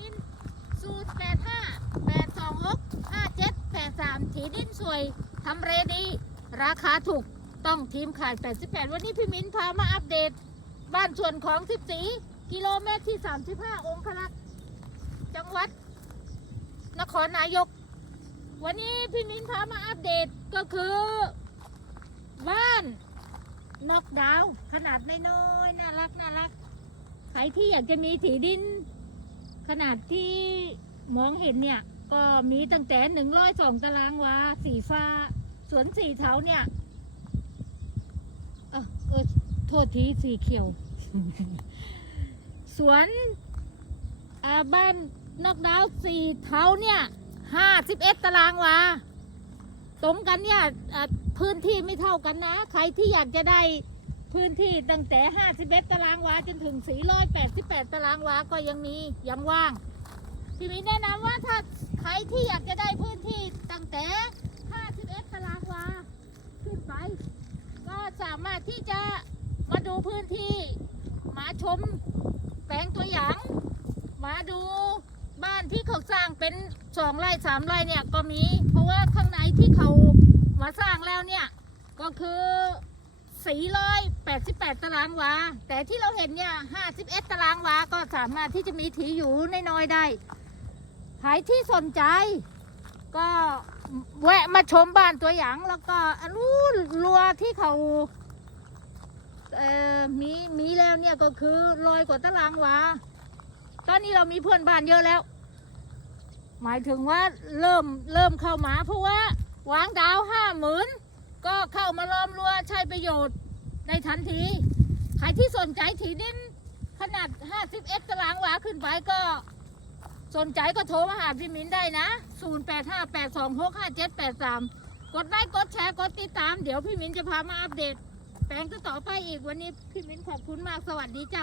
นินสูตรแปดห้าแปดสองหกห้าเจ็ดแปดสามถีดินสวยทำเรดี ราคาถูกต้องทีมขาด 88 วันนี้พี่มิ้นพามาอัปเดต บ้านส่วนของ 14 กิโลเมตรที่ 35 องคลักจังหวัด นครนายก วันนี้พี่มิ้นพามาอัปเดตก็คือ บ้านนอกดาว ขนาดน้อยน่ารักน่ารักใครที่อยากจะมีถีดิน ขนาดที่มองเห็นเนี่ย ก็มีตั้งแต่หนึ่งร้อยสองตารางวา สีฟ้า สวนสีเทาเนี่ย เออเออโทษทีสีเขียว สวนอาบ้านนอกดาวสีเทาเนี่ยห้าสิบเอ็ดตารางวา ตรงกันเนี่ย พื้นที่ไม่เท่ากันนะ ใครที่อยากจะได้ พื้นที่ตั้งแต่ 51 ตารางวาจนถึง 488 ตารางวาก็ยังมียังว่าง พี่มีแนะนำว่าถ้าใครที่อยากจะได้พื้นที่ตั้งแต่ 51 ตารางวาขึ้นไป ก็สามารถที่จะมาดูพื้นที่ มาชมแปลงตัวอย่าง มาดูบ้านที่เขาสร้างเป็นสองไร่สามไร่เนี่ยก็มี เพราะว่าข้างในที่เขามาสร้างแล้วเนี่ย ก็คือ 488 ตารางวา แต่ที่เราเห็นเนี่ย 51 ตารางวา ก็สามารถที่จะมีถีอยู่นน้อยๆได้ใครที่สนใจ ก็แวะมาชมบ้านตัวอย่างแล้วก็อันนู้นรัวที่เขาเอ่อมีมีแล้วเนี่ยก็คือลอยกว่าตารางวา ตอนนี้เรามีเพื่อนบ้านเยอะแล้ว หมายถึงว่าเริ่มเริ่มเข้ามาเพราะว่าวางดาวห้าหมื่น ก็เข้ามาล้อมรั้วใช้ประโยชน์ในทันที ใครที่สนใจถีดินขนาด51ตารางวาขึ้นไปก็สนใจก็โทรมาหาพี่มินได้นะ 0858265783 กดไลค์กดแชร์กดติดตาม เดี๋ยวพี่มินจะพามาอัปเดต แปลงต่อไปอีกวันนี้พี่มินขอบคุณมากสวัสดีจ้ะ